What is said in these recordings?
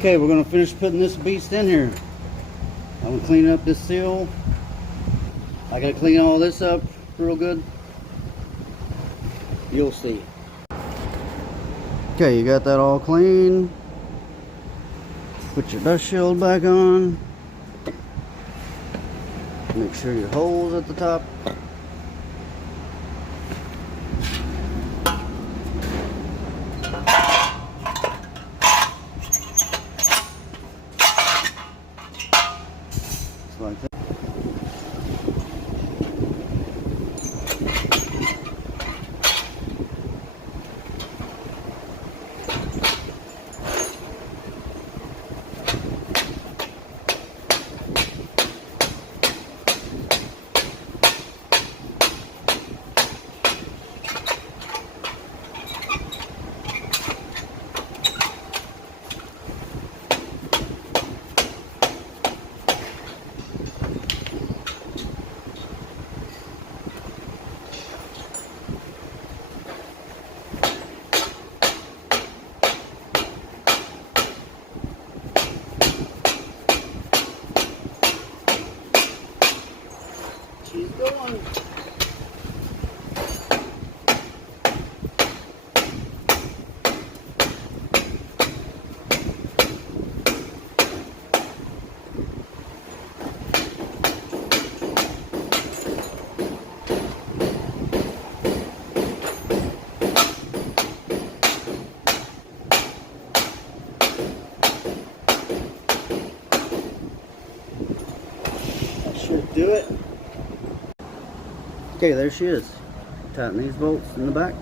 Okay, we're gonna finish putting this beast in here. I'm gonna clean up this seal. I gotta clean all this up real good. You'll see. Okay, you got that all clean. Put your dust shield back on. Make sure your hole's at the top. Just like that. She's going. That should do it. Okay, there she is. Tighten these bolts in the back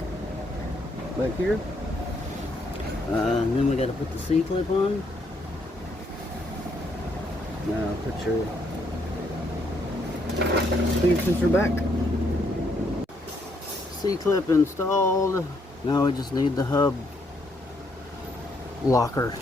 here. And then we got to put the C-clip on. Now put your speed sensor back. C-clip installed. Now we just need the hub locker.